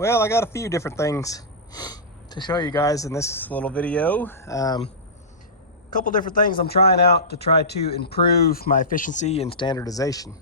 Well, I got a few different things to show you guys in this little video. A couple different things I'm trying out to try to improve my efficiency and standardization.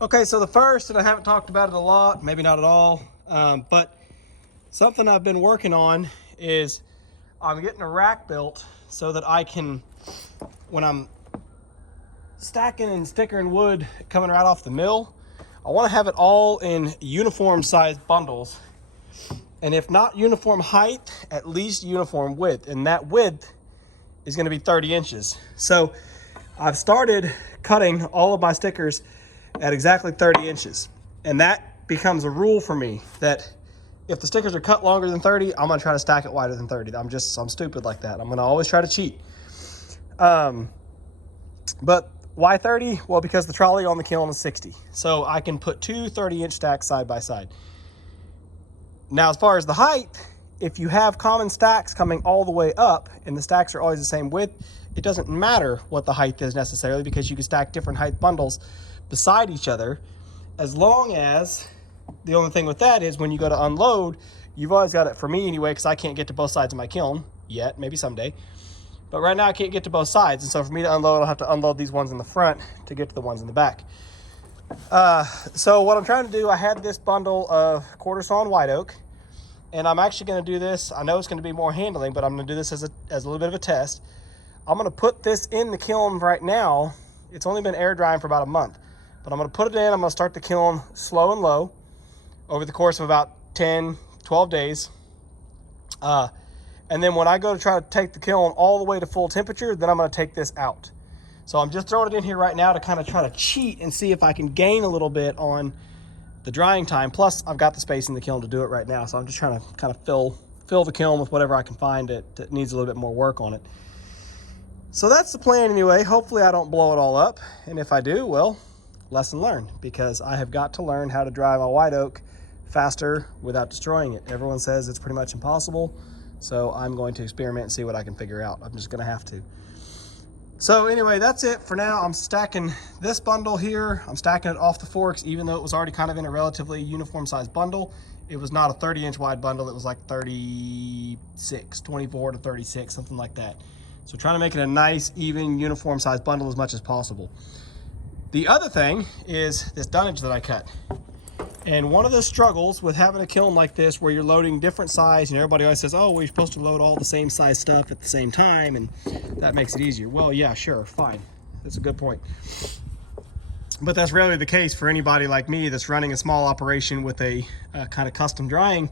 Okay, so the first, and I haven't talked about it a lot, maybe not at all, but something I've been working on is I'm getting a rack built so that I can, when I'm stacking and stickering wood coming right off the mill, I want to have it all in uniform sized bundles. And if not uniform height, at least uniform width. And that width is going to be 30 inches. So I've started cutting all of my stickers at exactly 30 inches. And that becomes a rule for me that if the stickers are cut longer than 30, I'm gonna try to stack it wider than 30. I'm stupid like that. I'm gonna always try to cheat. But why 30? Well, because the trolley on the kiln is 60. So I can put two 30-inch stacks side by side. Now, as far as the height, if you have common stacks coming all the way up and the stacks are always the same width, it doesn't matter what the height is necessarily, because you can stack different height bundles beside each other, as long as the only thing with that is when you go to unload, you've always got it, for me anyway, because I can't get to both sides of my kiln yet, maybe someday, but right now I can't get to both sides. And so for me to unload, I'll have to unload these ones in the front to get to the ones in the back. So what I'm trying to do, I had this bundle of quarter sawn white oak, and I'm actually going to do this. I know it's going to be more handling, but I'm going to do this as a little bit of a test. I'm going to put this in the kiln right now. It's only been air drying for about a month. But I'm going to put it in, I'm going to start the kiln slow and low over the course of about 10, 12 days. And then when I go to try to take the kiln all the way to full temperature, then I'm going to take this out. So I'm just throwing it in here right now to kind of try to cheat and see if I can gain a little bit on the drying time. Plus, I've got the space in the kiln to do it right now. So I'm just trying to kind of fill the kiln with whatever I can find that needs a little bit more work on it. So that's the plan anyway. Hopefully I don't blow it all up. And if I do, well, lesson learned, because I have got to learn how to dry my white oak faster without destroying it. Everyone says it's pretty much impossible, so I'm going to experiment and see what I can figure out. I'm just going to have to. So anyway, that's it for now. I'm stacking this bundle here. I'm stacking it off the forks, even though it was already kind of in a relatively uniform sized bundle. It was not a 30-inch wide bundle. It was like 36, 24 to 36, something like that. So trying to make it a nice, even, uniform sized bundle as much as possible. The other thing is this dunnage that I cut. And one of the struggles with having a kiln like this where you're loading different size, and everybody always says, oh, we're supposed to load all the same size stuff at the same time, and that makes it easier. Well, yeah, sure, fine. That's a good point. But that's rarely the case for anybody like me that's running a small operation with a kind of custom drying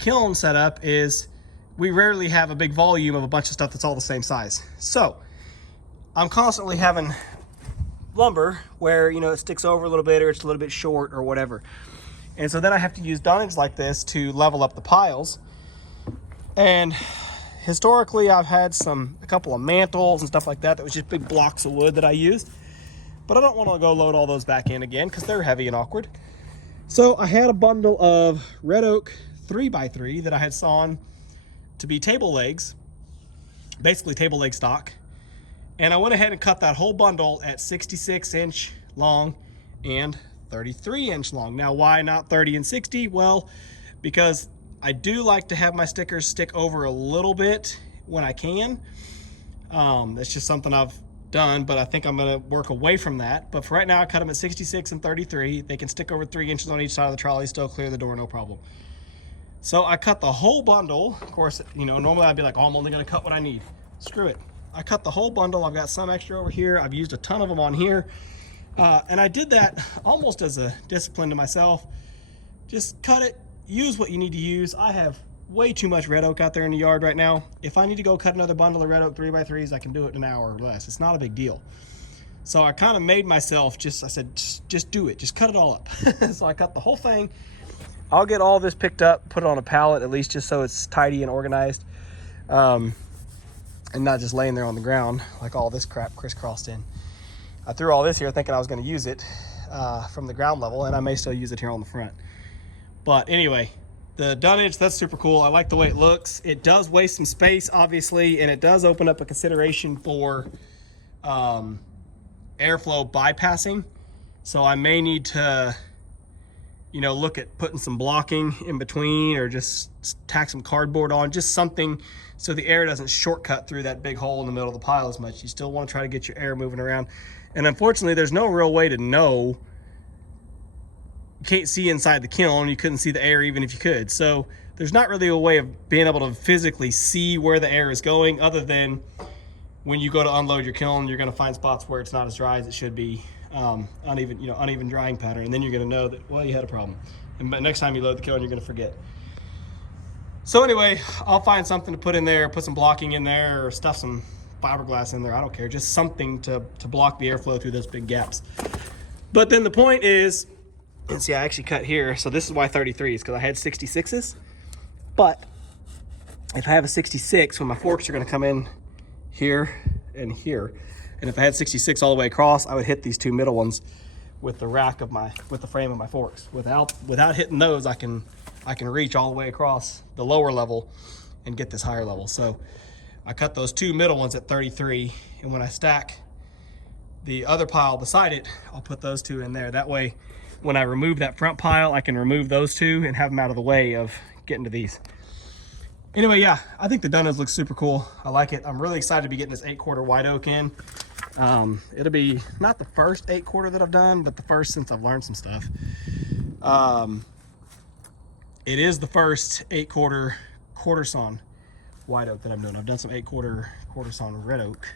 kiln setup. Is we rarely have a big volume of a bunch of stuff that's all the same size. So I'm constantly having lumber where, you know, it sticks over a little bit or it's a little bit short or whatever. And so then I have to use dunnage like this to level up the piles. And historically I've had a couple of mantles and stuff like that was just big blocks of wood that I used. But I don't want to go load all those back in again because they're heavy and awkward. So I had a bundle of red oak 3x3 that I had sawn to be table legs, basically table leg stock. And I went ahead and cut that whole bundle at 66-inch long and 33-inch long. Now, why not 30 and 60? Well, because I do like to have my stickers stick over a little bit when I can. That's just something I've done, but I think I'm gonna work away from that. But for right now, I cut them at 66 and 33. They can stick over 3 inches on each side of the trolley, still clear the door, no problem. So I cut the whole bundle. Of course, you know, normally I'd be like, oh, I'm only gonna cut what I need. Screw it. I cut the whole bundle. I've got some extra over here. I've used a ton of them on here. And I did that almost as a discipline to myself. Just cut it, use what you need to use. I have way too much red oak out there in the yard right now. If I need to go cut another bundle of red oak 3x3s, I can do it in an hour or less. It's not a big deal. So I kind of made myself I said, just do it. Just cut it all up. So I cut the whole thing. I'll get all this picked up, put it on a pallet at least, just so it's tidy and organized. And not just laying there on the ground like all this crap crisscrossed in. I threw all this here thinking I was going to use it from the ground level, and I may still use it here on the front. But anyway, the dunnage, that's super cool. I like the way it looks. It does waste some space, obviously, and it does open up a consideration for airflow bypassing. So I may need to, you know, look at putting some blocking in between, or just tack some cardboard on, just something so the air doesn't shortcut through that big hole in the middle of the pile as much. You still want to try to get your air moving around. And unfortunately, there's no real way to know. You can't see inside the kiln. You couldn't see the air even if you could. So there's not really a way of being able to physically see where the air is going, other than when you go to unload your kiln, you're going to find spots where it's not as dry as it should be, uneven drying pattern, and then you're going to know that, well, you had a problem. And but next time you load the kiln, you're going to forget. So anyway, I'll find something to put in there, put some blocking in there, or stuff some fiberglass in there. I don't care, just something to block the airflow through those big gaps. But then the point is, and see, I actually cut here, so this is why 33s, because I had 66s. But if I have a 66, when my forks are going to come in here and here, and if I had 66 all the way across, I would hit these two middle ones with the rack of with the frame of my forks. Without hitting those, I can reach all the way across the lower level and get this higher level. So I cut those two middle ones at 33, and when I stack the other pile beside it, I'll put those two in there. That way, when I remove that front pile, I can remove those two and have them out of the way of getting to these. Anyway, yeah, I think the dunnage looks super cool. I like it. I'm really excited to be getting this 8/4 white oak in. It'll be not the first 8/4 that I've done, but the first since I've learned some stuff. It is the first 8/4 quarter sawn white oak that I'm doing. I've done some 8/4 quarter sawn red oak,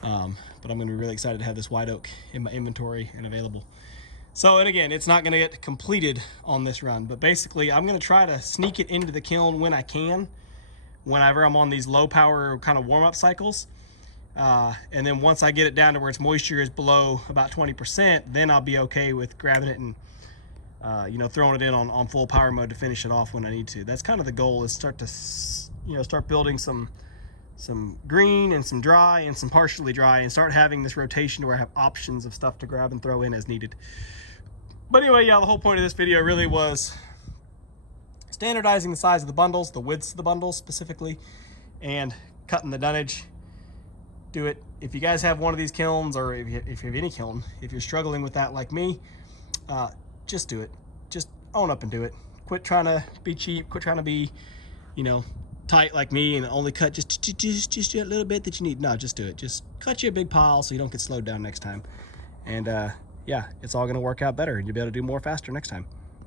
but I'm going to be really excited to have this white oak in my inventory and available. So, and again, it's not going to get completed on this run, but basically I'm going to try to sneak it into the kiln when I can, whenever I'm on these low power kind of warm-up cycles. And then once I get it down to where its moisture is below about 20%, then I'll be okay with grabbing it and throwing it in on full power mode to finish it off when I need to. That's kind of the goal, is start building some green and some dry and some partially dry, and start having this rotation to where I have options of stuff to grab and throw in as needed. But anyway, yeah, the whole point of this video really was standardizing the size of the bundles, the widths of the bundles specifically, and cutting the dunnage. Do it. If you guys have one of these kilns, or if you have any kiln, if you're struggling with that like me, just do it. Just own up and do it. Quit trying to be cheap. Quit trying to be, tight like me and only cut just a little bit that you need. No, just do it. Just cut you a big pile so you don't get slowed down next time. And yeah, it's all going to work out better, and you'll be able to do more faster next time.